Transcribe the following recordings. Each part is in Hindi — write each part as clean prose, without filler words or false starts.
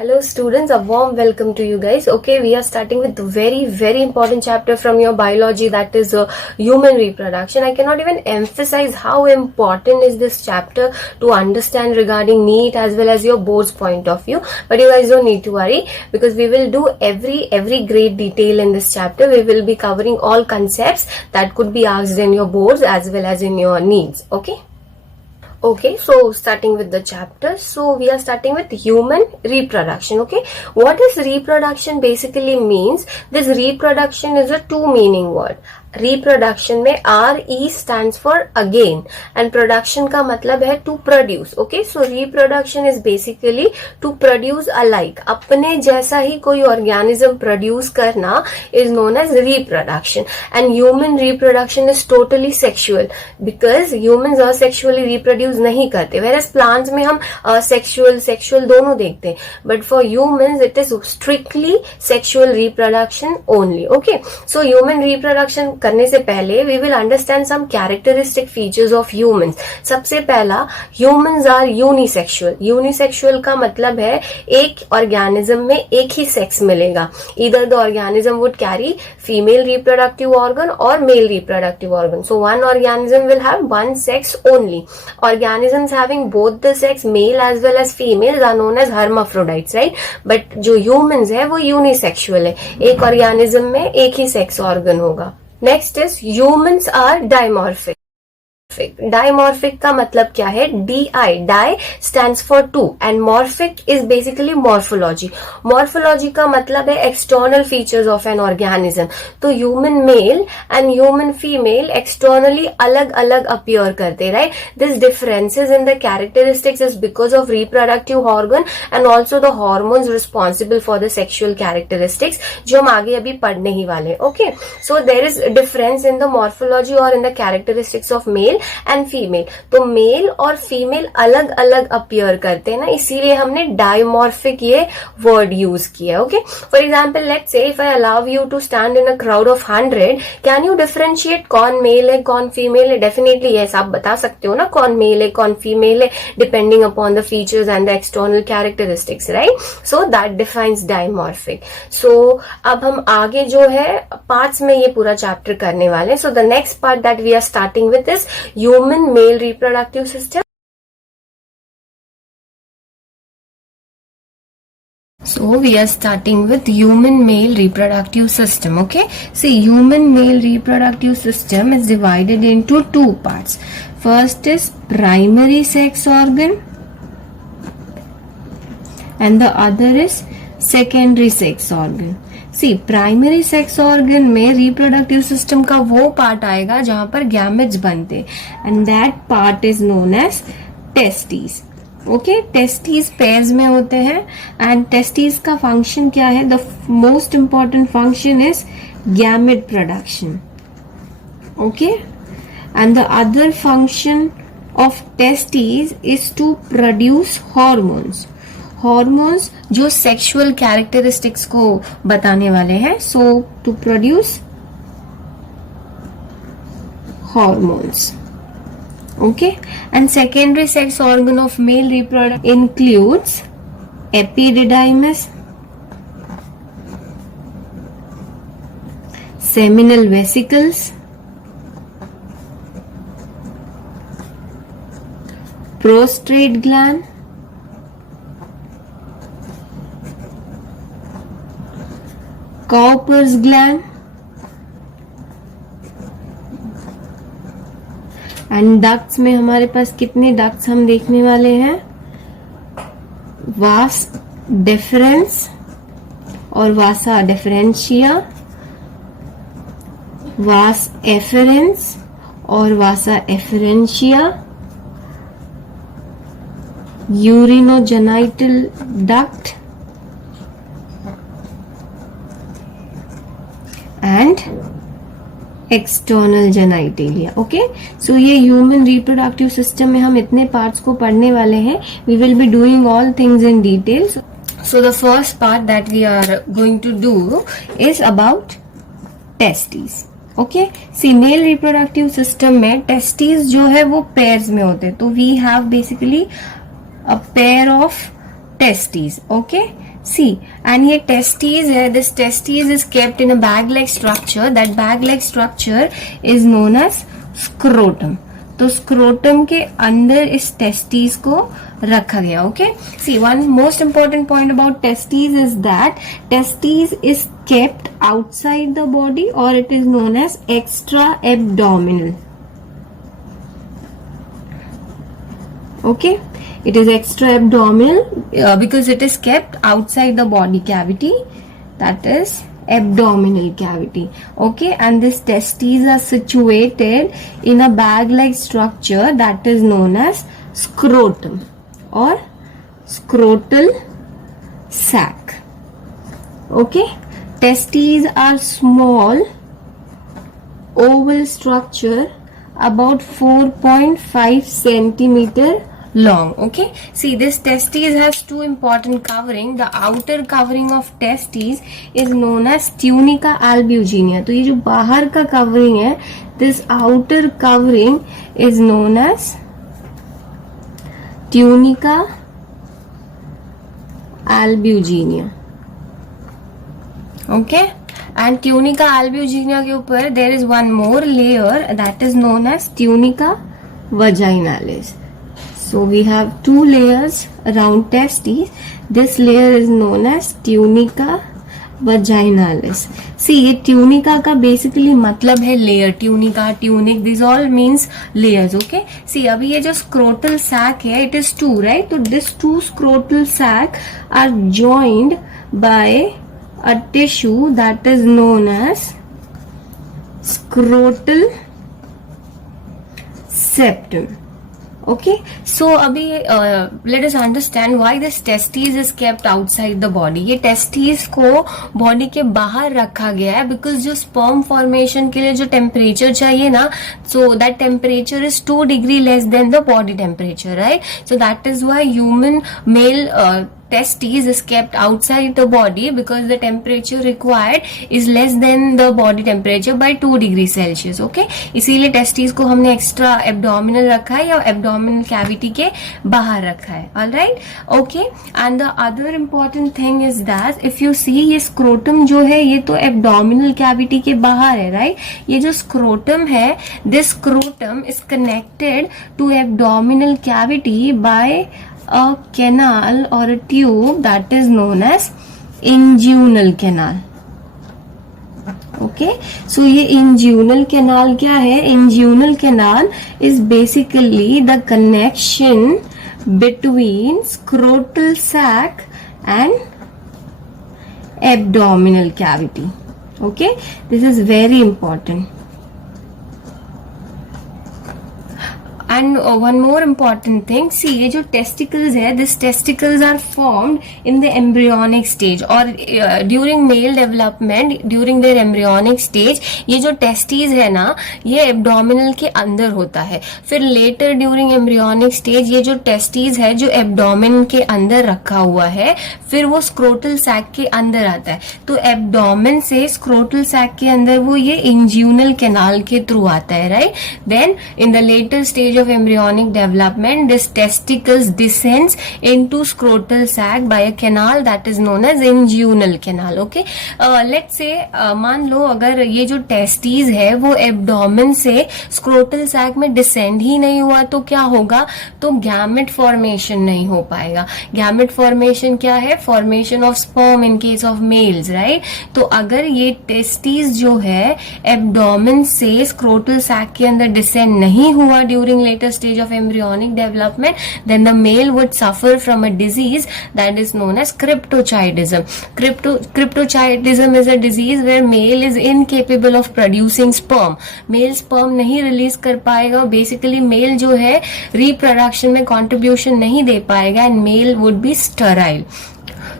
Hello students, a warm welcome to you guys. Okay, we are starting with very important chapter from your biology, that is human reproduction. I cannot even emphasize how important is this chapter to understand regarding NEET as well as your board's point of view. But you guys don't need to worry because we will do every great detail in this chapter. We will be covering all concepts that could be asked in your boards as well as in your needs. Okay, so starting with the chapter. So we are starting with human reproduction. Okay, what is reproduction basically means? This reproduction is a two meaning word. Reproduction में RE stands for again and production का मतलब है to produce. Okay, so reproduction is basically to produce alike. अपने जैसा ही कोई organism produce करना is known as reproduction. And human reproduction is totally sexual because humans asexually reproduce नहीं करते, whereas plants में हम sexual दोनों देखते हैं, but for humans it is strictly sexual reproduction only. Okay, so human reproduction करने से पहले we will understand some characteristic features of humans. सबसे पहला, humans are unisexual. Unisexual का मतलब है एक organism में एक ही sex मिलेगा. Either the organism would carry female reproductive organ or male reproductive organ. So one organism will have one sex only. Organisms having both the sex, male as well as female, are known as hermaphrodites, right? But जो humans है वो unisexual है. एक organism में एक ही sex organ होगा. Next is humans are dimorphic. Dimorphic का मतलब क्या है? DI, di stands for two and morphic is basically morphology. Morphology का मतलब है external features of an organism. तो human male and human female externally अलग अलग appear करते, right? This differences in the characteristics is because of reproductive organ and also the hormones responsible for the sexual characteristics जो हम आगे अभी पढ़ने ही वाले. Okay, so there is a difference in the morphology or in the characteristics of male and female. तो मेल और फीमेल अलग अलग अपीयर करते हैं ना, इसीलिए हमने डायमॉर्फिक ये वर्ड यूज किया. Okay, for example let's say if I allow you to stand in a crowd of 100, can you differentiate कौन मेल है कौन फीमेल है? डेफिनेटली यस, आप बता सकते हो ना कौन मेल है कौन फीमेल है, depending upon the features and the external characteristics, right? So that defines dimorphic. So अब हम आगे जो है पार्ट्स में ये पूरा चैप्टर करने वाले हैं. So the next part that we are starting with is human male reproductive system. So we are starting with human male reproductive system. Okay, see, human male reproductive system is divided into two parts. First is primary sex organ and the other is secondary sex organ. See, primary sex organ में रिप्रोडक्टिव सिस्टम का वो पार्ट आएगा जहां पर गैमेट्स बनते and that part is known as testis. Okay, testis pairs में होते हैं एंड टेस्टिस का फंक्शन क्या है? The most important function is gamete production. Okay, and the other function of testis is to produce hormones. Hormones जो सेक्सुअल कैरेक्टरिस्टिक्स को बताने वाले हैं. So to produce hormones. Okay, and secondary sex organ of male reproduct includes epididymis, seminal vesicles, prostate gland, Cowper's gland and ducts में हमारे पास कितने डक्ट्स हम देखने वाले हैं? वास डिफरेंस और वासा डिफरेंशिया, वास एफरेंस और vasa efferentia, urinogenital duct and external genitalia. Okay, so ये ह्यूमन रिप्रोडक्टिव सिस्टम में हम इतने पार्ट्स को पढ़ने वाले हैं. We will be doing all things in detail. So the first part that we are going to do is about testis. Okay, see, male reproductive system में टेस्टिस जो है वो पेयर्स में होते हैं. तो we have basically a pair of testes. Okay, See, and ये testes है, this testes is kept in a bag-like structure. That bag-like structure is known as scrotum. तो scrotum के अंदर इस testes को रखा गया. Okay. See, one most important point about testes is that testes is kept outside the body, or it is known as extra-abdominal. Okay. It is extra-abdominal because it is kept outside the body cavity, that is abdominal cavity. Okay, and these testes are situated in a bag-like structure that is known as scrotum or scrotal sac. Okay, testes are small oval structure about 4.5 centimeter long. Okay, see, this testes has two important covering. The outer covering of testes is known as tunica albuginea. तो ये जो बाहर का covering है, this outer covering is known as tunica albuginea. Okay, and tunica albuginea के ऊपर there is one more layer that is known as tunica vaginalis. So we have two layers around testes. This layer is known as tunica vaginalis. See, ये tunica का basically मतलब है layer. Tunica, tunic, this all means layers. Okay. See, अभी ये जो scrotal sac है, it is two, right? तो this two scrotal sac are joined by a tissue that is known as scrotal septum. Okay, so अभी let us understand why this testes is kept outside the body. ये testes को body के बाहर रखा गया है because जो sperm formation के लिए जो temperature चाहिए ना, so that temperature is 2 degree less than the body temperature, right? So that is why human male testes is kept outside the body because the temperature required is less than the body temperature by 2 degrees Celsius. Okay, इसीलिए testes को हमने extra abdominal रखा है या abdominal cavity के बाहर रखा है. All right, okay. And the other important thing is that if you see ये scrotum जो है ये तो abdominal cavity के बाहर है, right? ये जो scrotum है, this scrotum is connected to abdominal cavity by a canal or a tube that is known as inguinal canal. Okay, so ये inguinal canal क्या है? Inguinal canal is basically the connection between scrotal sac and abdominal cavity. Okay, this is very important. And one more important thing, see, ये जो testicles है, these testicles are formed in the embryonic stage or during male development, during their embryonic stage, ये जो testes है ना, ये abdominal के अंदर होता है. फिर later during embryonic stage, ये जो testes है, जो abdomen के अंदर रखा हुआ है, फिर वो scrotal sac के अंदर आता है. तो abdomen से scrotal sac के अंदर वो ये inguinal canal के through आता है, right? Then in the later stage of embryonic development, this testicles descends into scrotal sac by a canal that is known as inguinal canal. Okay, let's say मान लो अगर ये जो testes है वो abdomen से scrotal sac में descend ही नहीं हुआ तो क्या होगा? तो gamete formation नहीं हो पाएगा. Gamete formation क्या है? Formation of sperm in case of males, right? तो अगर ये testes जो है abdomen से scrotal sac के अंदर descend नहीं हुआ during later stage of embryonic development, then the male would suffer from a disease that is known as cryptochidism. Cryptochidism is a disease where male is incapable of producing sperm. Male sperm नहीं release कर पाएगा. Basically male जो है reproduction में contribution नहीं दे पाएगा and male would be sterile.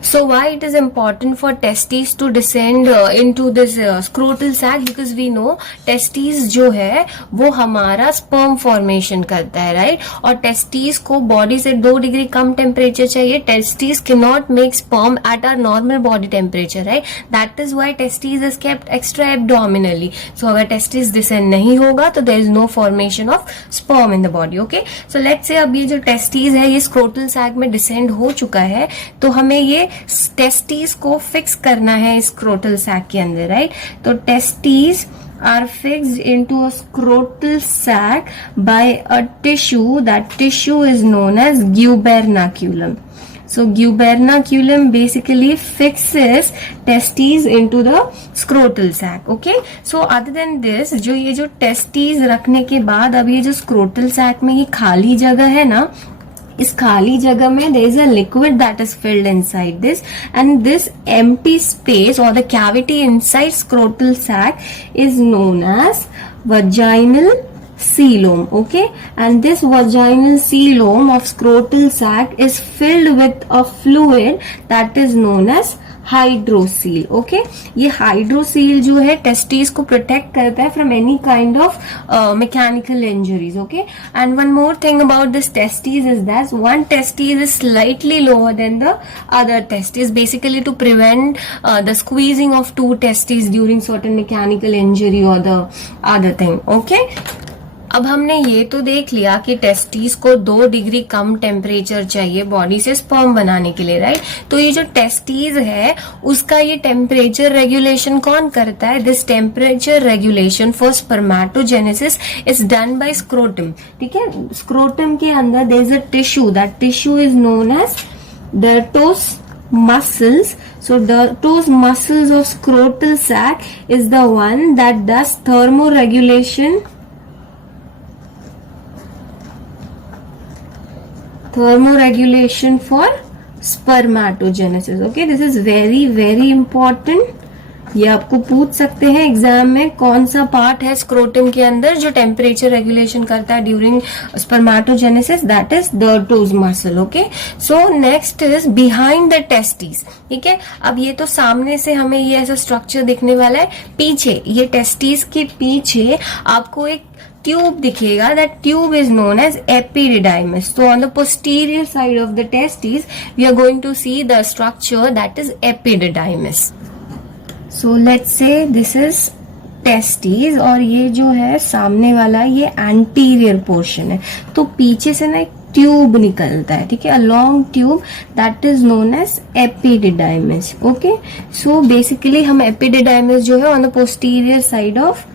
So why it is important for testes to descend into this scrotal sac? Because we know testes जो है वो हमारा sperm formation करता है, right? और testes को body से 2 डिग्री कम temperature चाहिए. Testes cannot make sperm at our normal body temperature, right? That is why testes is kept extra abdominally. So अगर testes descend नहीं होगा तो there is no formation of sperm in the body. Okay? So let's say अब ये जो testes है ये scrotal sac में descend हो चुका है तो हमें ये टेस्टिस को फिक्स करना है स्क्रोटल सैक के अंदर, राइट? तो testis are fixed into a scrotal sac by a tissue. That tissue is known as gubernaculum. So gubernaculum basically fixes testes into the scrotal sac. Okay, so other than this, जो ये जो testes रखने के बाद अब ये जो scrotal sac में ये खाली जगह है ना, इस खाली जगह में there is a liquid that is filled inside this, and this empty space or the cavity inside scrotal sac is known as vaginal coelom. Okay, and this vaginal coelom of scrotal sac is filled with a fluid that is known as hydrocele. Okay, ये हाइड्रोसील जो है टेस्टिस को प्रोटेक्ट करता है from any kind of mechanical injuries. Okay, and one more thing about this testis is that one testis is slightly lower than the other testis, basically to prevent the squeezing of two testis during certain mechanical injury और द अदर थिंग. ओके, अब हमने ये तो देख लिया कि टेस्टिस को 2 डिग्री कम टेम्परेचर चाहिए बॉडी से स्पर्म बनाने के लिए, राइट? तो ये जो टेस्टिस है उसका ये टेम्परेचर रेगुलेशन कौन करता है? This temperature regulation for spermatogenesis is done by scrotum. ठीक है, स्क्रोटम के अंदर there is a tissue, that tissue is known as dartos muscles. So those muscles of scrotal sac is the one that does thermoregulation for spermatogenesis. Okay, this is very very important. ये आपको पूछ सकते हैं एग्जाम में, कौन सा पार्ट है स्क्रोटम के अंदर जो टेम्परेचर रेगुलेशन करता है during spermatogenesis? That is dartos muscle. Okay, so next is behind the testis. ठीक है, अब ये तो सामने से हमें ये ऐसा स्ट्रक्चर दिखने वाला है, पीछे ये टेस्टिस के पीछे आपको एक ट्यूब दिखेगा. That tube is known as epididymis. So on the posterior side of the testes we are going to see the structure that is epididymis. So let's say this is testes और ये जो है सामने वाला ये anterior portion है, तो पीछे से ना एक ट्यूब निकलता है. ठीक है, a long tube that is known as epididymis. Okay, so basically हम epididymis जो है on the posterior side of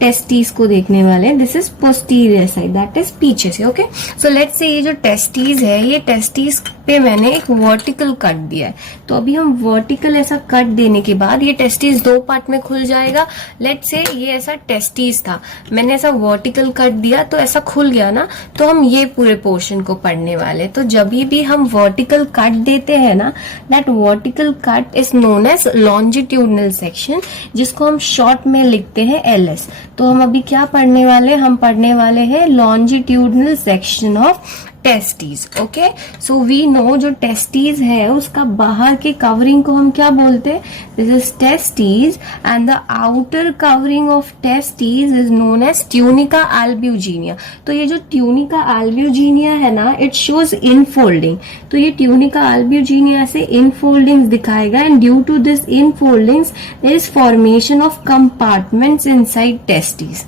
testis को देखने वाले हैं. This is posterior side, that is पीछे से. ओके, सो लेट्स से ये जो टेस्टिस है, ये टेस्टिस पे मैंने एक वर्टिकल कट दिया है. तो अभी हम वर्टिकल ऐसा कट देने के बाद ये टेस्टिस 2 पार्ट में खुल जाएगा. लेट्स से ये ऐसा टेस्टिस था, मैंने ऐसा वर्टिकल कट दिया तो ऐसा खुल गया ना, तो हम ये पूरे पोर्शन को पढ़ने वाले. तो जब भी हम वर्टिकल कट देते हैं ना, that vertical cut is known as longitudinal section, जिसको हम शॉर्ट में लिखते हैं LS. तो हम अभी क्या पढ़ने वाले? हम पढ़ने वाले हैं longitudinal section of testis. Okay, so we know जो टेस्टिस है उसका बाहर के कवरिंग को हम क्या बोलते हैं? This is testis and the outer covering of testis is known as tunica albuginea. तो ये जो ट्यूनिका अल्ब्यूजिनिया है ना, इट शोज इनफोल्डिंग. तो ये ट्यूनिका अल्ब्यूजिनिया से इनफोल्डिंग्स दिखाएगा, and due to this infoldings there is formation of compartments inside testis.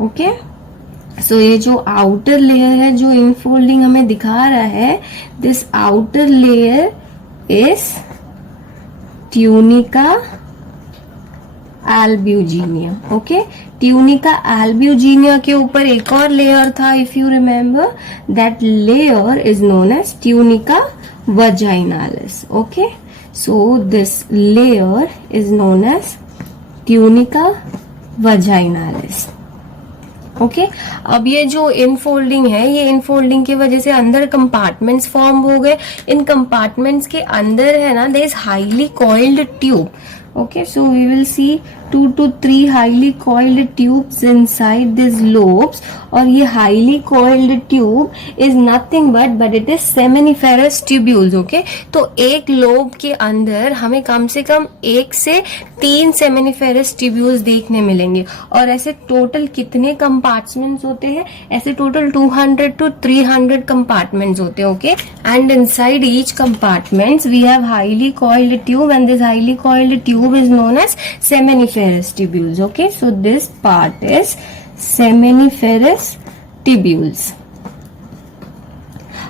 Okay, so ये जो आउटर लेयर है जो इनफोल्डिंग हमें दिखा रहा है, this outer layer is tunica albuginea. Okay, tunica albuginea के ऊपर एक और लेयर था, if you remember, that layer is known as tunica vaginalis. Okay, so this layer is known as tunica vaginalis. Okay, अब ये जो इनफोल्डिंग है, ये इनफोल्डिंग की वजह से अंदर कंपार्टमेंट्स फॉर्म हो गए. इन कंपार्टमेंट्स के अंदर है ना, there is highly coiled tube. Okay, so we will see 2 to 3 highly coiled tubes inside these lobes, और ये highly coiled tube is nothing but it is seminiferous tubules. Okay, तो एक लोब के अंदर हमें कम से कम 1 से 3 seminiferous tubules देखने मिलेंगे. और ऐसे टोटल कितने कंपार्टमेंट्स होते हैं? ऐसे टोटल 200 to 300 कंपार्टमेंट्स होते हैं. Okay, and inside each compartments we have highly coiled tube, and this highly coiled tube is known as seminiferous tubules. Okay, so this part is seminiferous tubules.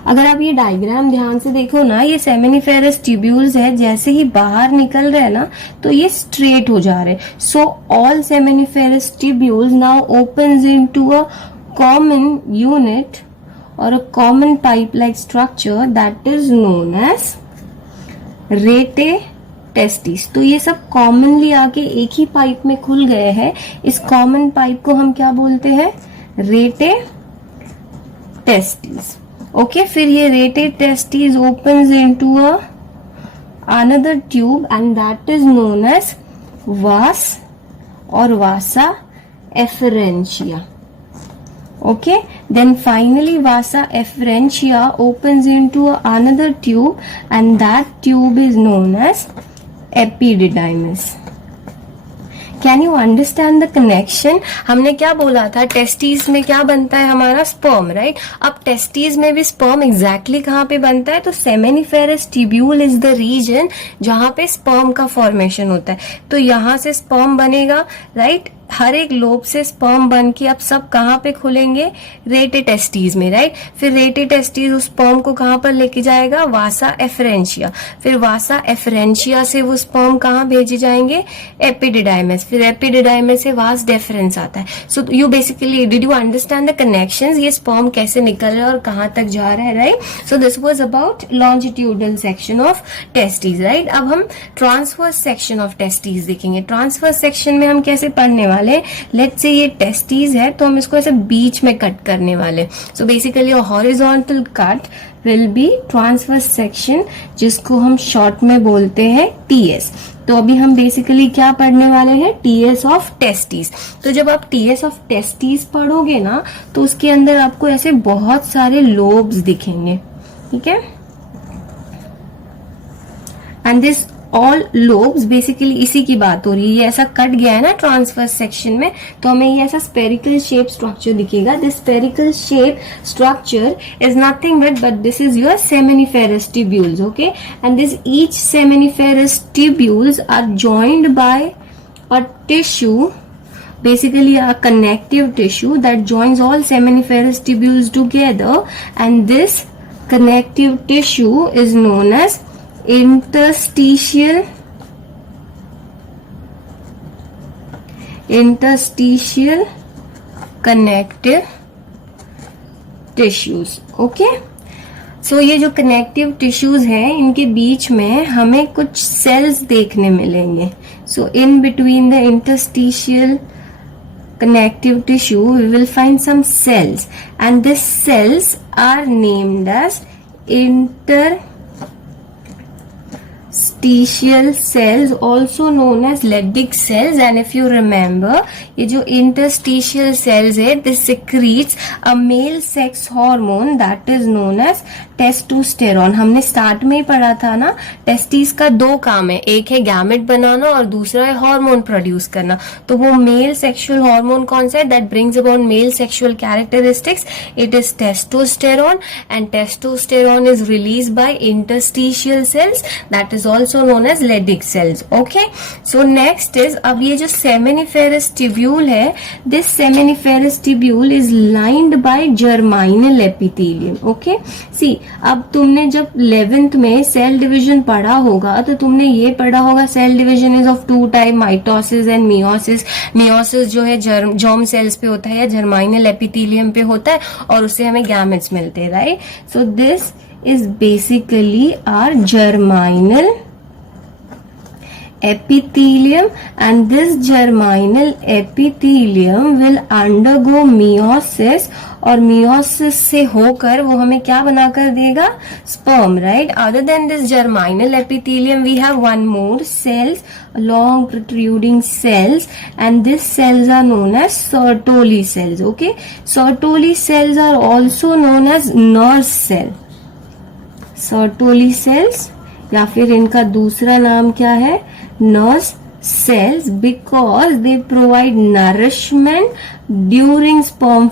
अगर आप ये डायग्राम ध्यान से देखो ना, ये सेमिनिफेरस ट्यूब्यूल्स है, जैसे ही बाहर निकल रहे हैं ना तो ये स्ट्रेट हो जा रहे हैं. So all seminiferous tubules now opens into a common unit और a common pipe like structure that is known as rete testis. तो ये सब कॉमनली आके एक ही पाइप में खुल गए हैं. इस कॉमन पाइप को हम क्या बोलते हैं? रेटे टेस्टिस. ओके, फिर ये rete testis opens into a another tube and that is known as vas और vasa efferentia. Okay, then finally vasa efferentia opens into another tube and that tube is known as epididymis. Can you understand the connection? हमने क्या बोला था, टेस्टिस में क्या बनता है हमारा? Sperm, right? अब टेस्टिस में भी स्पर्म एग्जैक्टली कहाँ पे बनता है? तो seminiferous tubule is the region जहां पे स्पर्म का फॉर्मेशन होता है. तो यहां से स्पर्म बनेगा, राइट? हर एक लोब से स्पर्म बन के अब सब कहाँ पे खुलेंगे? रेटे टेस्टिस में, राइट? फिर रेटे टेस्टिस उस स्पर्म को कहाँ पर लेके जाएगा? वासा एफरेंशिया. फिर वासा एफरेंशिया से वो स्पर्म कहाँ भेजे जाएंगे? एपिडिडाइमस. फिर एपिडिडाइमस से वास डेफरेंस आता है. So you basically did you understand the connections? ये स्पर्म कैसे निकल रहा है और कहाँ तक जा रहा है, right? So this was about longitudinal section of testis, right? अब हम ट्रांसवर्स सेक्शन ऑफ टेस्टिस देखेंगे. ट्रांसवर्स सेक्शन में हम कैसे पढ़ने वाले? लेट्स से ये टेस्टिस है तो हम इसको ऐसे बीच में कट करने वाले. So basically horizontal cut will be transverse section, जिसको हम शॉर्ट में बोलते हैं टीएस. तो अभी हम बेसिकली क्या पढ़ने वाले हैं? TS of testis. तो जब आप टीएस ऑफ टेस्टिस पढ़ोगे ना तो उसके अंदर आपको ऐसे बहुत सारे लोब्स दिखेंगे, ठीक है? And this all lobes basically इसी की बात हो रही है. ये ऐसा कट गया है ना ट्रांसवर्स सेक्शन में, तो हमें ये ऐसा स्पेरिकल शेप स्ट्रक्चर दिखेगा. This spherical shape structure is nothing but this is your seminiferous tubules. Okay, and this each seminiferous tubules are joined by a tissue, basically a connective tissue that joins all seminiferous tubules together, and this connective tissue is known as interstitial connective tissues. Okay, so ये जो कनेक्टिव टिश्यूज हैं इनके बीच में हमें कुछ सेल्स देखने मिलेंगे. So in between the interstitial connective tissue we will find some cells, and these cells are named as interstitial cells, also known as Leydig cells. And if you remember, ये जो interstitial cells है, this secretes a male sex hormone that is known as testosterone. हमने स्टार्ट में ही पढ़ा था ना, टेस्टिस का दो काम है, एक है गैमेट बनाना और दूसरा है हार्मोन प्रोड्यूस करना. तो वो मेल सेक्सुअल हार्मोन कौन सा है that brings about male sexual characteristics? It is testosterone, and testosterone is release by interstitial cells that is also known as Leydig cells. Okay, so next is, अब ये जो सेमिनिफेरस ट्यूब्यूल है, this seminiferous tubule is lined by germinal epithelium. Okay, see अब तुमने जब 11th में सेल डिवीजन पढ़ा होगा तो तुमने ये पढ़ा होगा cell division is of two type, mitosis and meiosis. Meiosis जो है जर्म सेल्स पे होता है या जर्माइनल एपिथेलियम पे होता है और उससे हमें गैमेट्स मिलते हैं, right? So this is basically our germinal epithelium, and this germinal epithelium will undergo meiosis, और meiosis से होकर वो हमें क्या बनाकर देगा? sperm, right? Other than this germinal epithelium we have one more cells, long protruding cells, and these cells are known as Sertoli cells. Okay, Sertoli cells are also known as nurse cell. Sertoli cells या फिर इनका दूसरा नाम क्या है? Nurse cells, because they provide nourishment during sperm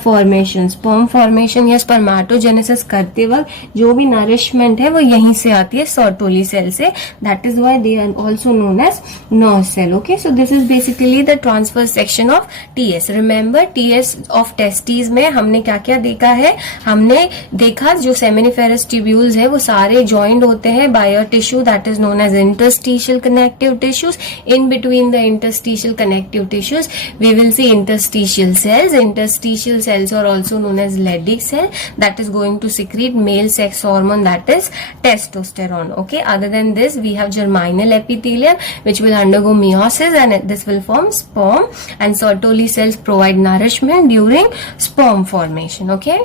formation या स्पर्मेटोजेनेसिस करते वक्त जो भी नरिशमेंट है वो यहीं से आती है, सर्टोली सेल से. That is why they are also known as nerve cell. Okay, so this is basically the transfer section of TS. Remember TS of testis में हमने क्या क्या देखा है, हमने देखा जो सेमिनिफेरस ट्यूब्यूल्स है वो सारे ज्वाइंट होते हैं by a tissue that is known as interstitial connective tissues. In between the interstitial connective tissues we will see interstitial cells. Interstitial cells are also known as Leydig cell that is going to secrete male sex hormone that is testosterone. Okay, other than this we have germinal epithelium which will undergo meiosis and this will form sperm, and Sertoli cells provide nourishment during sperm formation. Okay,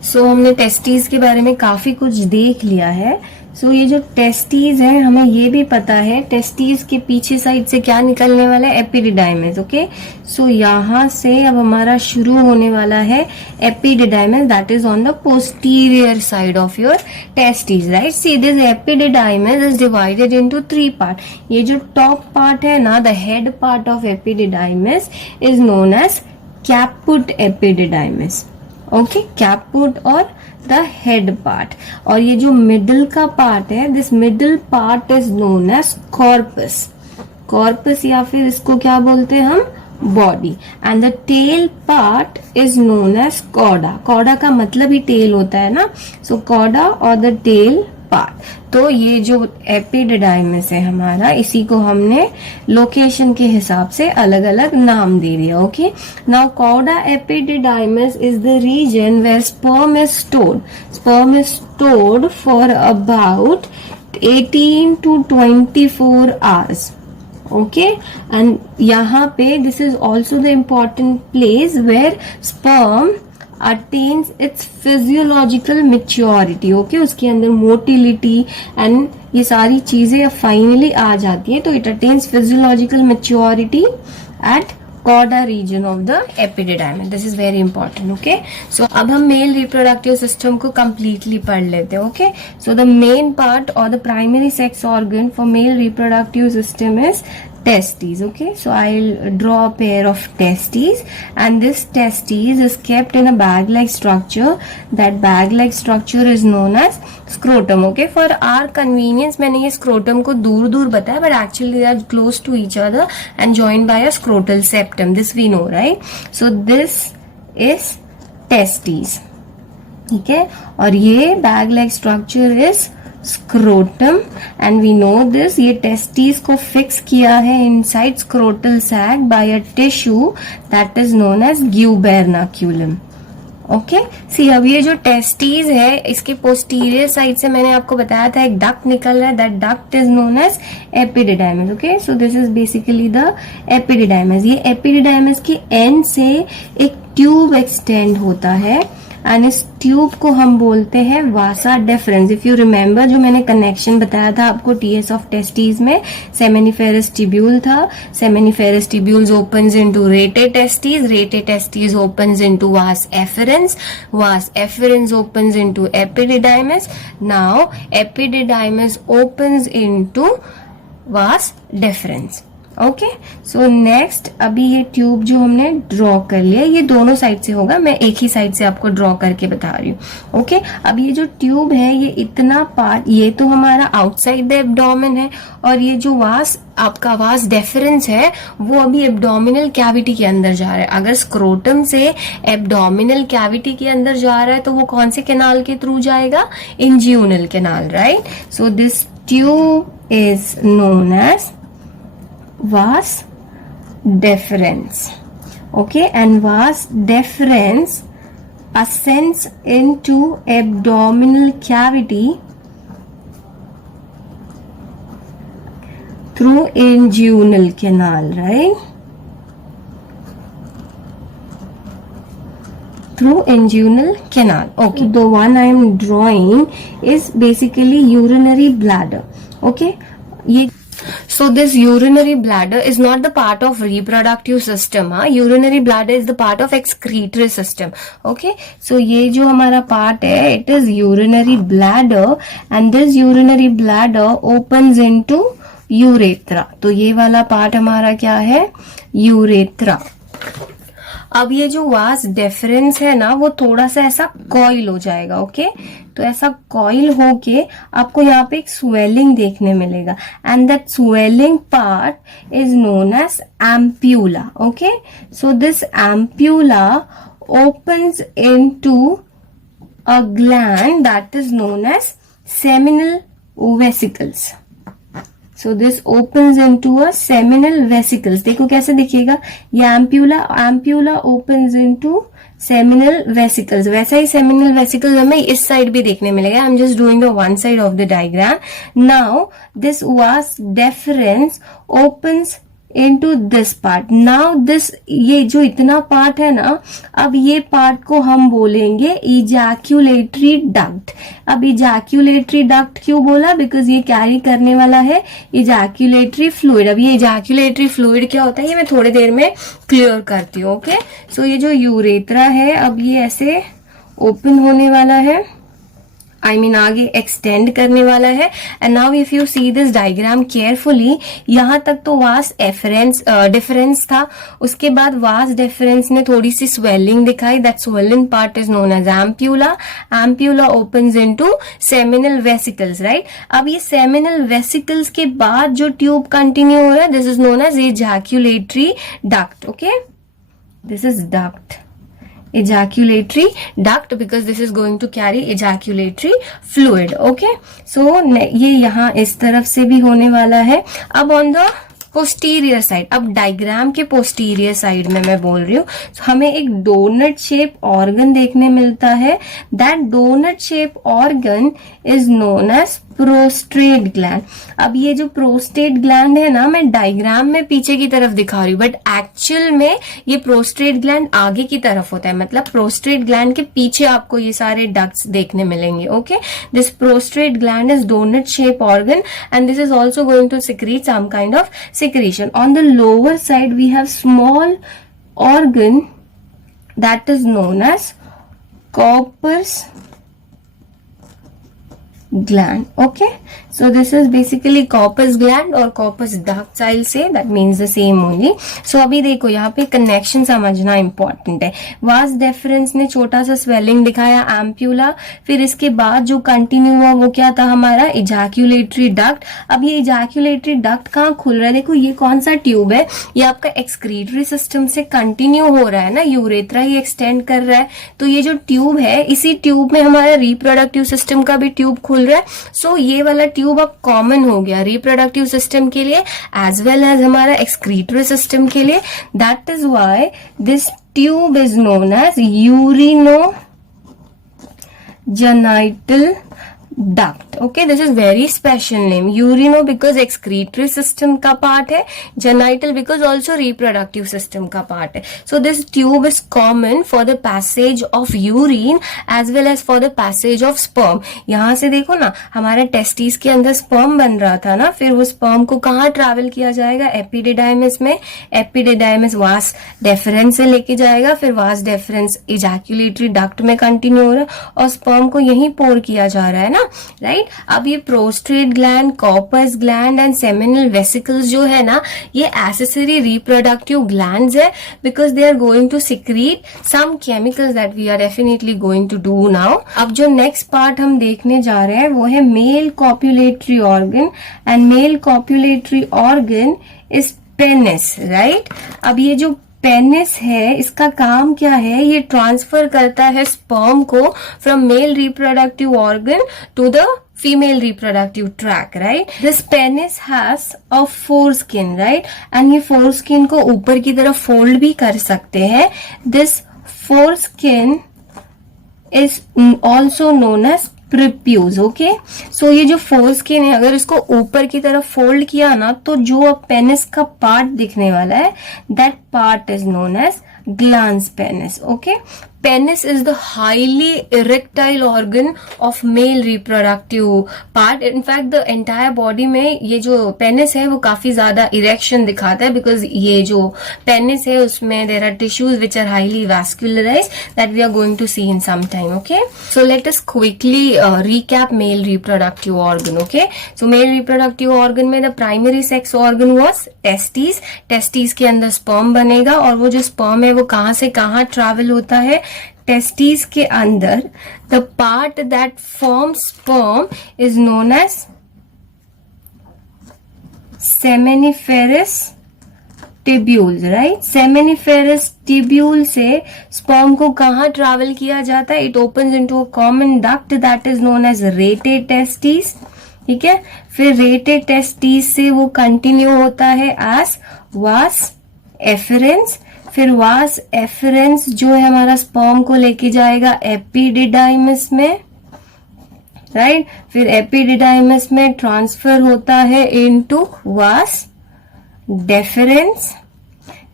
so हमने टेस्टिस के बारे में काफी कुछ देख लिया है. सो ये जो टेस्टिस है हमें ये भी पता है टेस्टिस के पीछे साइड से क्या निकलने वाला है, एपिडिडाइमिस. ओके, सो यहाँ से अब हमारा शुरू होने वाला है epididymis that is on the posterior side of your testis. Right, see this epididymis is divided into 3 part. ये जो टॉप पार्ट है ना, the head part of epididymis is known as caput epididymis. Okay, caput और द हेड पार्ट. और ये जो मिडिल का पार्ट है, this middle part is known as corpus. Corpus या फिर इसको क्या बोलते हैं हम, body. And the tail part is known as cauda. Cauda का मतलब ही टेल होता है ना, सो कॉर्डा और द टेल पार्ट. तो ये जो एपिडिडाइमिस है हमारा, इसी को हमने लोकेशन के हिसाब से अलग अलग नाम दे दिया. Okay, now cauda epididymis is the region where sperm is stored. Sperm is stored for about 18 to 24 hours. Okay, and यहाँ पे this is also the important place where sperm attains its physiological maturity. Okay, उसके अंदर मोटिलिटी एंड ये सारी चीजें फाइनली आ जाती है. तो it attains physiological maturity at cauda region of the epididymis. This is very important. Okay, so अब हम मेल रिप्रोडक्टिव सिस्टम को कंप्लीटली पढ़ लेते हैं. Okay, so the main part और the primary sex organ for male reproductive system is testes. Okay, so I'll draw a pair of testes, and this testes is kept in a bag like structure. That bag like structure is known as scrotum. Okay, for our convenience मैंने ये scrotum को दूर दूर बताया, but actually they are close to each other and joined by a scrotal septum. This we know, right? So this is testes. ठीक है, और ये bag like structure is scrotum. And we know this, ये टेस्टिस को फिक्स किया है inside scrotal sac by a tissue that is known as gubernaculum. Okay, see अब ये जो टेस्टिस है इसके पोस्टीरियर साइड से मैंने आपको बताया था एक डक्ट निकल रहा है, that duct is known as epididymis. Okay, so this is basically the epididymis. ये एपिडिडाइमिस की एंड से एक ट्यूब एक्सटेंड होता है एंड इस ट्यूब को हम बोलते हैं vasa deferens. If you remember, जो मैंने कनेक्शन बताया था आपको टीएस ऑफ टेस्टिस में, सेमिनिफेरस ट्यूब्यूल था. Seminiferous tubules opens into rete testis. Rete testis opens into vas efferens. Vas efferens opens into epididymis. Now epididymis opens into vas deferens. Okay, so next अभी ये ट्यूब जो हमने ड्रॉ कर लिया, ये दोनों साइड से होगा, मैं एक ही साइड से आपको ड्रॉ करके बता रही हूँ. ओके, अब ये जो ट्यूब है, ये इतना पार्ट, ये तो हमारा आउटसाइड द एब्डोमेन है, और ये जो वास आपका वास डेफरेंस है वो अभी एब्डोमिनल कैविटी के अंदर जा रहा है. अगर स्क्रोटम से एब्डोमिनल कैविटी के अंदर जा रहा है तो वो कौन से कैनाल के थ्रू जाएगा, inguinal canal. Right, so this tube is known as vas deferens. Okay, and vas deferens ascends into abdominal cavity through inguinal canal, right? Through inguinal canal. Okay, the one I am drawing is basically urinary bladder. Okay, ये so this urinary bladder is not the part of reproductive system. Urinary bladder is the part of excretory system. Okay, so ये जो हमारा part है, it is urinary bladder, and this urinary bladder opens into urethra. तो ये वाला part हमारा क्या है, urethra. अब ये जो वास डेफरेंस है ना वो थोड़ा सा ऐसा कॉइल हो जाएगा, ओके। तो ऐसा कॉइल होके आपको यहाँ पे एक स्वेलिंग देखने मिलेगा and that swelling part is known as ampulla, okay. So this ampulla opens into a gland that is known as seminal vesicles. So this opens into a seminal vesicles. देखो कैसे दिखेगा ये ampulla opens into seminal vesicles. वैसा ही seminal vesicles हमें इस साइड भी देखने मिलेगा. I'm just doing the one side of the diagram. Now this vas deferens opens into this part. Now this ये जो इतना पार्ट है ना, अब ये पार्ट को हम बोलेंगे इजैक्यूलेटरी डक्ट. अब इजैक्यूलेटरी डक्ट क्यों बोला? बिकॉज ये कैरी करने वाला है इजैक्यूलेटरी फ्लूइड. अब ये इजैक्यूलेटरी फ्लूइड क्या होता है ये मैं थोड़ी देर में क्लियर करती हूँ, ओके. सो ये जो यूरेथ्रा है अब ये ऐसे ओपन होने वाला है, आगे एक्सटेंड करने वाला है. And now if you see this diagram carefully, यहां तक तो वास डिफरेंस था. उसके बाद वास डिफरेंस ने थोड़ी सी स्वेलिंग दिखाई. That swelling part is known as ampulla. Ampulla opens into seminal vesicles, right. अब ये सेमिनल वेसिकल्स के बाद जो ट्यूब कंटिन्यू हो रहा है, this is known as ejaculatory duct, okay. This is duct, ejaculatory duct, because this is going to carry ejaculatory fluid, okay. So ये यहाँ इस तरफ से भी होने वाला है. अब on the पोस्टीरियर साइड, अब डायग्राम के पोस्टीरियर साइड में मैं बोल रही हूँ, so हमें एक डोनट शेप ऑर्गन देखने मिलता है. That doughnut shape organ is known as prostate gland. अब ये जो प्रोस्टेट ग्लैंड है ना, मैं डायग्राम में पीछे की तरफ दिखा रही हूँ, बट एक्चुअल में ये प्रोस्टेट ग्लैंड आगे की तरफ होता है. मतलब प्रोस्टेट ग्लैंड के पीछे आपको ये सारे डक्ट्स देखने मिलेंगे, okay. This prostate gland is doughnut shape organ and this is also going to secrete some kind of secretion. On the lower side we have small organ that is known as corpus gland, okay. So this is basically corpus gland or corpus ducts, I'll say, that means the same only. So अभी देखो यहाँ पे कनेक्शन समझना इंपॉर्टेंट है. वास डेफरेंस ने छोटा सा स्वेलिंग दिखाया, एम्प्यूला, फिर इसके बाद जो कंटिन्यू हुआ वो क्या था हमारा इजैक्यूलेटरी डक्ट. अब ये इजैक्यूलेटरी डक्ट कहाँ खुल रहा है? देखो ये कौन सा ट्यूब है, ये आपका एक्सक्रीटरी सिस्टम से कंटिन्यू हो रहा है ना, यूरेथ्रा ही एक्सटेंड कर रहा है. तो ये जो ट्यूब है, इसी ट्यूब में हमारा रिप्रोडक्टिव सिस्टम का भी ट्यूब खुल रहा है. सो ये वाला ट्यूब अब कॉमन हो गया रिप्रोडक्टिव सिस्टम के लिए एज वेल एज हमारा एक्सक्रीटरी सिस्टम के लिए. That is why this tube is known as urinogenital duct, okay. This is very special name, urino because excretory system का part है, genital because also reproductive system का part है. So this tube is common for the passage of urine as well as for the passage of sperm. यहाँ से देखो ना, हमारे टेस्टिस के अंदर sperm बन रहा था ना, फिर वो sperm को कहाँ ट्रैवल किया जाएगा? एपिडिडाइमिस में. एपिडिडाइमिस वास डेफरेंस से लेके जाएगा, फिर वास डेफरेंस इजैक्यूलेटरी डक्ट में कंटिन्यू हो रहा है और sperm को यहीं पोर किया जा रहा है ना, राइट. अब ये prostate gland, corpus gland and seminal vesicles जो है ना, ये एसेसरी रिप्रोडक्टिव ग्लैंड्स है because they are going to secrete some chemicals that we are definitely going to do now. अब जो नेक्स्ट पार्ट हम देखने जा रहे हैं वो है male copulatory organ and male copulatory organ is penis, right. अब ये जो पेनिस है, इसका काम क्या है? ये ट्रांसफर करता है स्पर्म को from male reproductive organ to the female reproductive tract, right. This penis has a foreskin, right, and ये फोरस्किन को ऊपर की तरफ फोल्ड भी कर सकते हैं. This foreskin is also known as prepuce, okay. So ये जो फोरस्किन है, अगर इसको ऊपर की तरफ फोल्ड किया ना, तो जो अब पेनिस का पार्ट दिखने वाला है, that part is known as glans penis, okay. Penis is the highly erectile organ of male reproductive part. In fact the entire body में ये जो पेनिस है वो काफी ज्यादा इरेक्शन दिखाता है, बिकॉज ये जो पेनिस है उसमें there are tissues which are highly vascularise that we are going to see in some time. Okay, so let us quickly recap male reproductive organ. Okay, so male reproductive organ में the primary sex organ was testes. testes के अंदर sperm बनेगा और वो जो sperm है वो कहां से कहां travel होता है. testes के अंदर the part that forms sperm is known as seminiferous tubules, right. Seminiferous tubule से स्पर्म को कहाँ ट्रैवल किया जाता है. It opens into a common duct that is known as rete testis. ठीक है, फिर रेटेड टेस्टिस से वो कंटिन्यू होता है एज वास एफरेंस. फिर वास एफरेंस जो है हमारा स्पर्म को लेके जाएगा एपिडिडाइमस में, राइट. फिर एपिडिडाइमस में ट्रांसफर होता है इनटू वास deferens,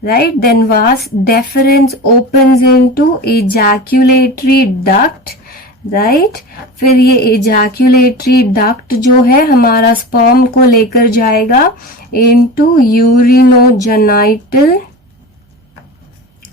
right. Then vas deferens opens into ejaculatory duct, right. फिर ये ejaculatory duct जो है हमारा sperm को लेकर जाएगा into urinogenital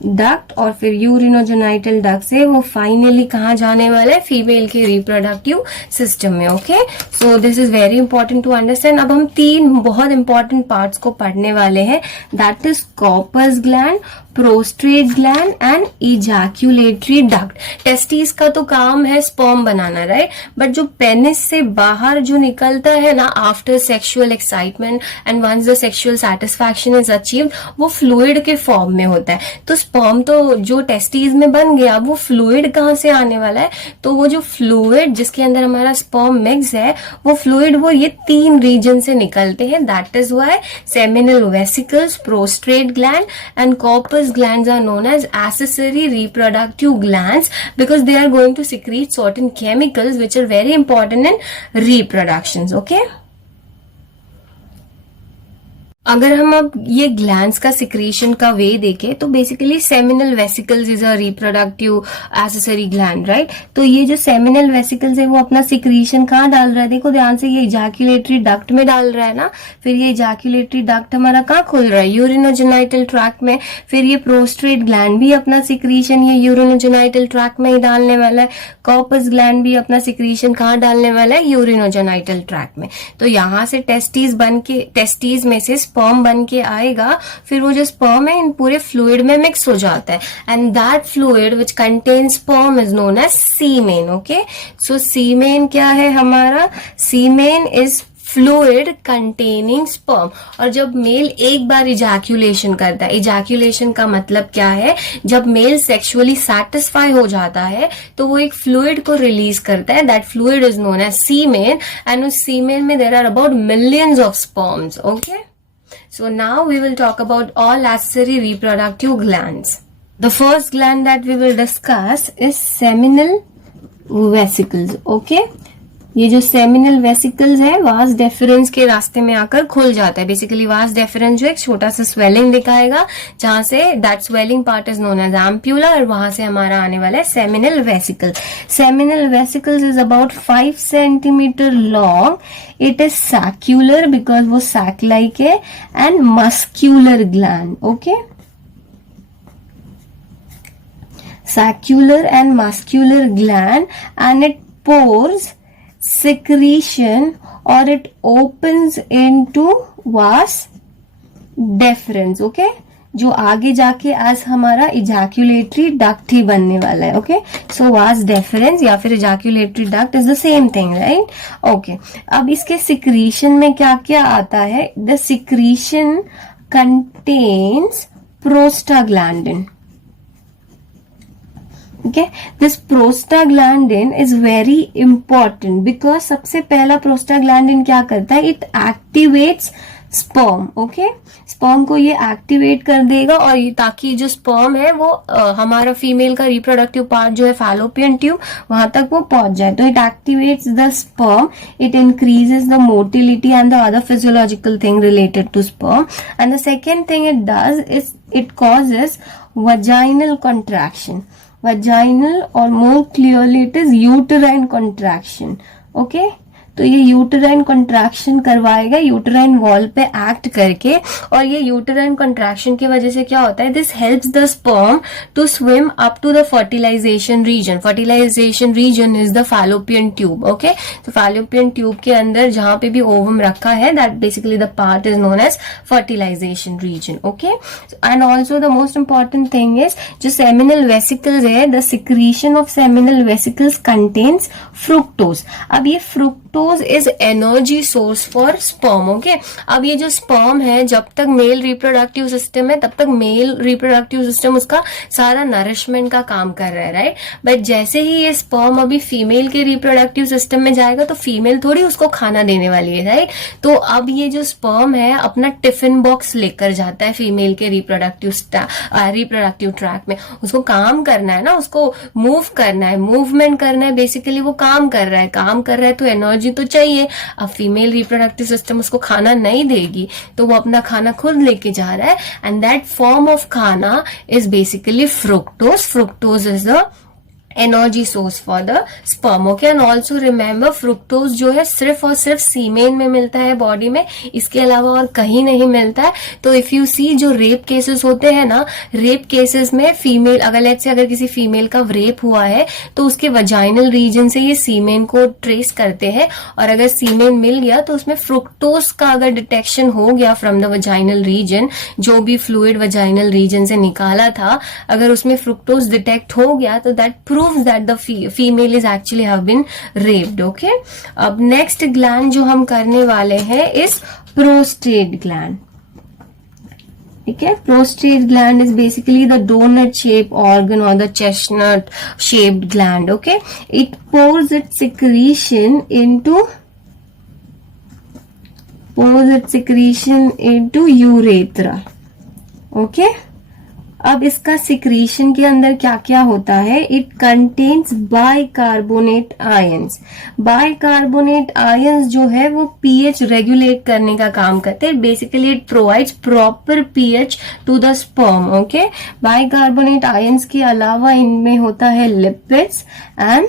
डक्ट और फिर यूरिनोजेनाइटल डक्ट से वो फाइनली कहाँ जाने वाला है, फीमेल के रिप्रोडक्टिव सिस्टम में. Okay, so this is very important to understand. अब हम 3 बहुत इंपॉर्टेंट पार्ट्स को पढ़ने वाले हैं, that is corpus gland, prostate gland and ejaculatory duct. Testis का तो काम है स्पर्म बनाना, राइट, बट जो पेनिस से बाहर जो निकलता है ना after sexual excitement and once the sexual satisfaction is achieved, वो फ्लूइड के फॉर्म में होता है. तो स्पर्म तो जो टेस्टिस में बन गया, वो फ्लूइड कहाँ से आने वाला है, तो वो जो फ्लूइड जिसके अंदर हमारा स्पर्म मिक्स है, वो फ्लूइड वो ये 3 रीजन से निकलते हैं. That is why seminal vesicles, prostate gland and corpus glands are known as accessory reproductive glands because they are going to secrete certain chemicals which are very important in reproductions. Okay, अगर हम अब ये ग्लैंड्स का सिक्रीशन का वे देखें तो basically seminal vesicles is a reproductive accessory gland, right. तो ये जो सेमिनल वेसिकल्स है वो अपना सिक्रीशन कहाँ डाल रहा है, देखो ध्यान से, ये इजैक्यूलेटरी डक्ट में डाल रहा है ना. फिर ये इजैक्यूलेटरी डक्ट हमारा कहाँ खुल रहा है, यूरिनोजेनाइटल ट्रैक्ट में. फिर ये प्रोस्ट्रेट ग्लैंड भी अपना सिक्रीशन ये यूरिनोजेनाइटल ट्रैक्ट में ही डालने वाला है. कॉर्पस ग्लैंड भी अपना सिक्रीशन कहाँ डालने वाला है, यूरिनोजेनाइटल ट्रैक्ट में. तो यहाँ से टेस्टिस में से स्पर्म बन के आएगा, फिर वो जो स्पर्म है इन पूरे फ्लूइड में मिक्स हो जाता है and that fluid which contain sperm is known as semen. Okay, so semen क्या है हमारा, semen is fluid containing sperm. और जब मेल एक बार इजैक्यूलेशन करता है, इजैक्यूलेशन का मतलब क्या है, जब मेल सेक्सुअली सेटिस्फाई हो जाता है तो वो एक फ्लूइड को रिलीज करता है. That fluid is known as semen and उस सीमेन में there are about millions of sperms. Okay, so now we will talk about all accessory reproductive glands. The first gland that we will discuss is seminal vesicles. Okay, ये जो सेमिनल वेसिकल्स है वास डेफरेंस के रास्ते में आकर खुल जाता है. बेसिकली वास डेफरेंस जो एक छोटा सा स्वेलिंग दिखाएगा, जहां से that swelling part is known as ampulla और वहां से हमारा आने वाला है seminal vesicle. Seminal vesicles is about 5 centimetre long. It is saccular because वो सैक लाइक है and muscular gland. Okay, saccular and muscular gland and it pores secretion or it opens into vas deferens. okay, जो आगे जाके आज हमारा इजैक्यूलेटरी डक्ट ही बनने वाला है. ओके, सो वास डेफरेंस या फिर ejaculatory duct is the same thing, right. Okay, अब इसके सिक्रीशन में क्या क्या आता है, the secretion contains prostaglandin. Okay, this prostaglandin is very important because सबसे पहला prostaglandin क्या करता है, it activates sperm. okay, sperm को ये एक्टिवेट कर देगा और ये ताकि जो sperm है वो हमारा फीमेल का रिप्रोडक्टिव पार्ट जो है फैलोपियन ट्यूब वहां तक वो पहुंच जाए. तो it activates the sperm, it increases the motility and the other physiological thing related to sperm. And the second thing it does is it causes vaginal contraction. vaginal or more clearly it is uterine contraction. Okay, तो ये यूटराइन कॉन्ट्रैक्शन करवाएगा यूटराइन वॉल पे एक्ट करके, और ये यूटराइन कॉन्ट्रैक्शन की वजह से क्या होता है, this helps the sperm to swim up to the fertilisation region. Fertilisation region is the Fallopian tube. Okay, तो फैलोपियन ट्यूब के अंदर जहां पे भी ओवम रखा है, that basically the part is known as fertilisation region. Okay, and also the most important thing is जो सेमिनल वेसिकल्स है, the secretion of seminal vesicles contains fructose. अब ये fructose is energy source for sperm. Okay, अब ये जो स्पर्म है, जब तक मेल रिप्रोडक्टिव सिस्टम है तब तक मेल रिप्रोडक्टिव सिस्टम उसका सारा नरिशमेंट का काम कर रहा है, राइट. बट जैसे ही ये स्पर्म अभी फीमेल के रिप्रोडक्टिव सिस्टम में जाएगा तो फीमेल थोड़ी उसको खाना देने वाली है, राइट. तो अब ये जो स्पर्म है अपना टिफिन बॉक्स लेकर जाता है फीमेल के रिप्रोडक्टिव ट्रैक में. उसको काम करना है ना, उसको मूव करना है, मूवमेंट करना है, बेसिकली वो काम कर रहा है तो एनर्जी तो चाहिए. अब फीमेल रिप्रोडक्टिव सिस्टम उसको खाना नहीं देगी तो वो अपना खाना खुद लेके जा रहा है, एंड दैट फॉर्म ऑफ खाना is basically fructose. Fructose is the energy source for the sperm. Okay, and also remember fructose जो है सिर्फ और सिर्फ सीमेन में मिलता है बॉडी में, इसके अलावा और कहीं नहीं मिलता है. तो इफ यू सी जो रेप केसेस होते हैं ना, रेप केसेस में फीमेल अगर किसी फीमेल का रेप हुआ है तो उसके वजाइनल रीजन से ये सीमेन को ट्रेस करते हैं, और अगर सीमेन मिल गया तो उसमें फ्रुक्टोज का अगर डिटेक्शन हो गया फ्रॉम द वजाइनल रीजन, जो भी फ्लूइड वजाइनल रीजन से निकाला था, अगर उसमें फ्रुक्टोज डिटेक्ट हो गया तो that proves that the female is actually have been raped. Okay, अब नेक्स्ट ग्लैंड जो हम करने वाले हैं इस प्रोस्टेट ग्लैंड. ठीक है, prostate gland is basically the donut shape organ और the chestnut shaped gland. Okay, it pours its secretion into urethra. Okay, अब इसका सिक्रीशन के अंदर क्या क्या होता है, it contains bicarbonate ions. Bicarbonate ions जो है वो पीएच रेगुलेट करने का काम करते हैं. Basically it provides proper pH to the sperm. Okay, bicarbonate ions के अलावा इनमें होता है lipids and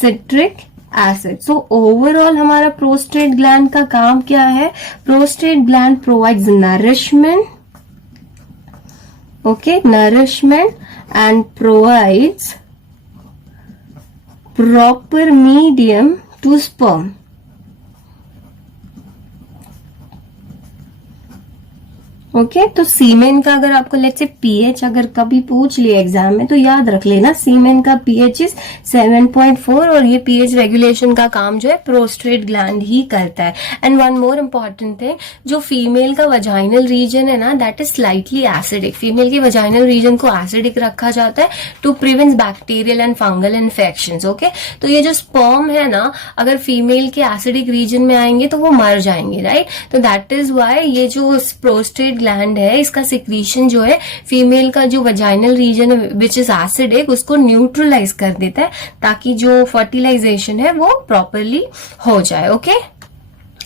citric acid. So overall हमारा प्रोस्टेट ग्लैंड का काम क्या है, prostate gland provides nourishment. Okay, nourishment and provides proper medium to sperm. Okay, तो सीमेन का अगर आपको लेट्स से पीएच अगर कभी पूछ लिया एग्जाम में तो याद रख लेना, सीमेन का पीएच इज 7.4, और ये पीएच रेगुलेशन का काम जो है प्रोस्टेट ग्लैंड ही करता है. And one more important thing, जो फीमेल का वजाइनल रीजन है ना, that is slightly acidic. Female के वजाइनल रीजन को एसिडिक रखा जाता है to prevent bacterial and fungal infections. Okay, तो ये जो स्पर्म है ना, अगर फीमेल के एसिडिक रीजन में आएंगे तो वो मर जाएंगे, राइट. तो दैट इज वाई ये जो प्रोस्टेट ग्लैंड है, इसका सिक्रीशन जो है फीमेल का जो vaginal region which is acidic उसको न्यूट्रलाइज कर देता है, ताकि जो फर्टिलाइजेशन है वो प्रॉपरली हो जाए. ओके,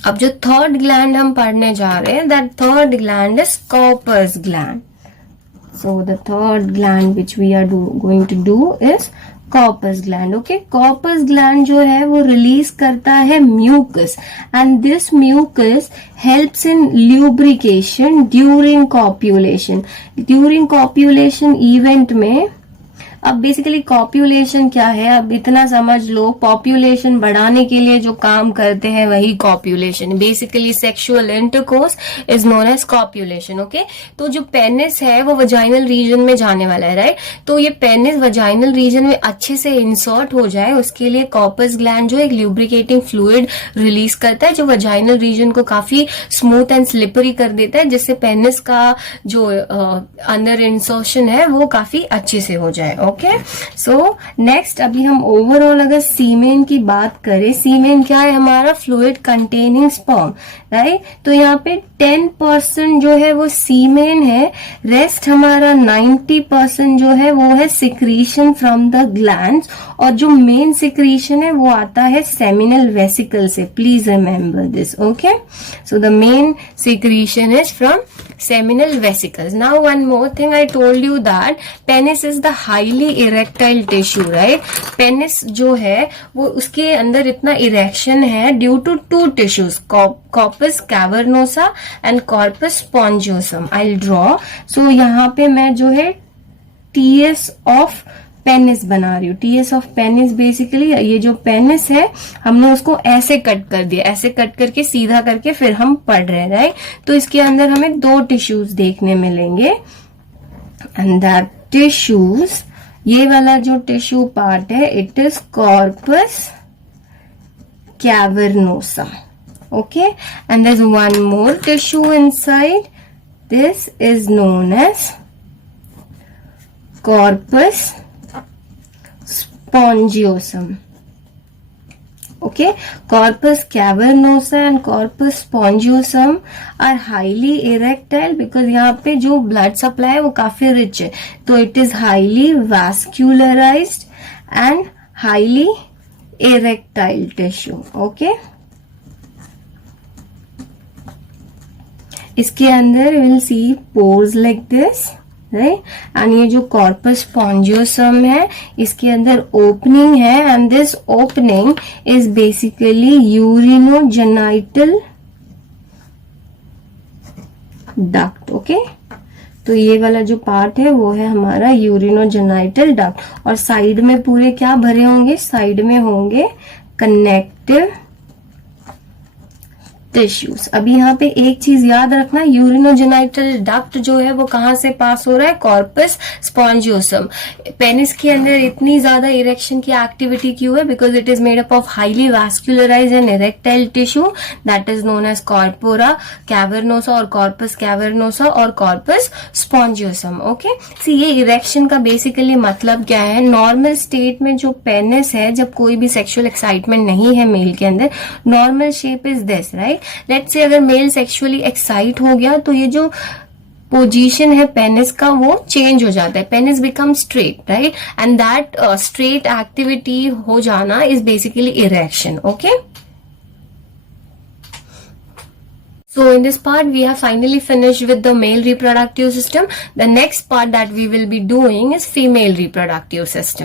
अब जो थर्ड ग्लैंड हम पढ़ने जा रहे हैं, that third gland is Cowper's gland. So the third gland which we are going to do is corpus gland. Okay, corpus gland जो है वो रिलीज करता है mucus, and this mucus helps in lubrication during copulation. During copulation event में, अब बेसिकली कॉप्यूलेशन क्या है, अब इतना समझ लो, पॉपुलेशन बढ़ाने के लिए जो काम करते हैं वही copulation. Basically sexual intercourse is known as copulation. Okay, तो जो पेनिस है वो वजाइनल रीजन में जाने वाला है, राइट. तो ये पेनिस वजाइनल रीजन में अच्छे से इंसर्ट हो जाए उसके लिए कॉर्पस ग्लैंड जो एक ल्यूब्रिकेटिंग फ्लूइड रिलीज करता है, जो वजाइनल रीजन को काफी स्मूथ एंड स्लिपरी कर देता है, जिससे पेनिस का जो अंदर इंसर्शन है वो काफी अच्छे से हो जाए. ओके, सो नेक्स्ट अभी हम ओवरऑल अगर सीमेन की बात करें, सीमेन क्या है, हमारा फ्लूइड कंटेनिंग स्पर्म, राइट. तो यहाँ पे 10% जो है वो सीमेन है, रेस्ट हमारा 90% जो है वो है सिक्रीशन फ्रॉम द ग्लैंड्स, और जो मेन सिक्रीशन है वो आता है सेमिनल वेसिकल से. Please remember this. Okay, so the main secretion is from seminal vesicles. Now one more thing, I told you that penis is the highly highly erectile tissue, right. Penis जो है वो उसके अंदर इतना इरेक्शन है due to two tissues, corpus cavernosa and corpus spongiosum. I draw. So यहाँ पे मैं जो है टीएस ऑफ पेनिस बना रही हूँ. टीएस ऑफ पेनिस बेसिकली ये जो पेनिस है हमने उसको ऐसे कट कर दिया, ऐसे कट करके सीधा करके फिर हम पढ़ रहे हैं, राइट. तो इसके अंदर हमें दो टिश्यूज देखने मिलेंगे एंड दैट टिश्यूज, ये वाला जो टिश्यू पार्ट है it is corpus cavernosa. Okay, and there is one more tissue inside. This is known as corpus spongiosum. Okay, corpus cavernosa and corpus spongiosum are highly erectile because यहाँ पे जो blood supply है वो काफी rich है, तो it is highly vascularized and highly erectile tissue. Okay, इसके अंदर we will see pores like this, right. And ये जो कॉर्पस स्पॉन्जियोसम है इसके अंदर ओपनिंग है and this opening is basically urinogenital duct. Okay, तो ये वाला जो पार्ट है वो है हमारा यूरिनोजेनाइटल डक्ट. और साइड में पूरे क्या भरे होंगे, साइड में होंगे कनेक्टिव टिश्यूज. अभी यहाँ पे एक चीज याद रखना, यूरिनोजेनाइटल डक्ट जो है वो कहाँ से पास हो रहा है, कॉर्पस स्पॉन्जियोसम. पेनिस के अंदर इतनी ज्यादा इरेक्शन की एक्टिविटी क्यों है, because it is made up of highly vascularise and erectile tissue that is known as corpora cavernosa और कॉर्पस कैवर्नोसा और कॉर्पस स्पॉन्जियोसम. ओके, सी ये इरेक्शन का बेसिकली मतलब क्या है. नॉर्मल स्टेट में जो पेनिस है, जब कोई भी सेक्सुअल एक्साइटमेंट नहीं है मेल के अंदर, normal shape is this, right. Let's say अगर मेल सेक्सुअली एक्साइट हो गया तो ये जो पोजीशन है पेनिस का वो चेंज हो जाता है, penis become straight, right. And that straight activity हो जाना is basically erection. Okay, so in this part we have finally finished with the male reproductive system. The next part that we will be doing is female reproductive system.